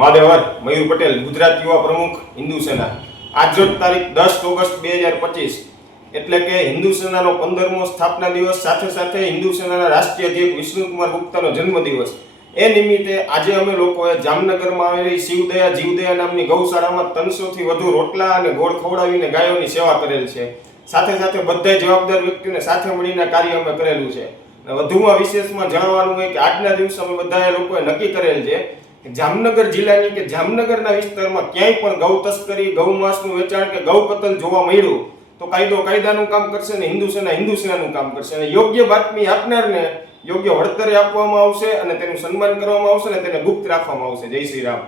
માદેવર મયુર પટેલ, ગુજરાત યુવા પ્રમુખ હિન્દુ સેના। આજરોજ તારીખ 10 ઓગસ્ટ 2025 એટલે કે હિન્દુ સેનાનો 15મો સ્થાપના દિવસ, સાથે સાથે હિન્દુ સેનાના રાષ્ટ્રીય અધ્યક્ષ વિષ્ણુકુમાર ગુપ્તાનો જન્મદિવસ। એ નિમિત્તે આજે અમે લોકોએ જામનગરમાં આવેલી શિવદયા જીવદયા નામની ગૌશાળામાં 300 થી વધુ રોટલા અને ગોળ ખવડાવીને ગાયોની સેવા કરેલ છે। સાથે સાથે બધા જવાબદાર વ્યક્તિઓને સાથે મળીને કાર્ય અમે કરેલું છે। વધુમાં વિશેષમાં જણાવવાનું હોય કે આજના દિવસે અમે બધા લોકોએ નક્કી કરેલ છે કે જામનગર જિલ્લાની કે જામનગરના વિસ્તારમાં ક્યાંય પણ ગૌ તસ્કરી, ગૌમાંસનું વેચાણ કે ગૌ કતલ જોવા મળ્યું તો કાયદો કાયદાનું કામ કરશે અને હિન્દુ સેનાનું કામ કરશે અને યોગ્ય બાતમી આપનારને યોગ્ય વળતર આપવામાં આવશે અને તેનું સન્માન કરવામાં આવશે અને તેને ગુપ્ત રાખવામાં આવશે। જય શ્રી રામ।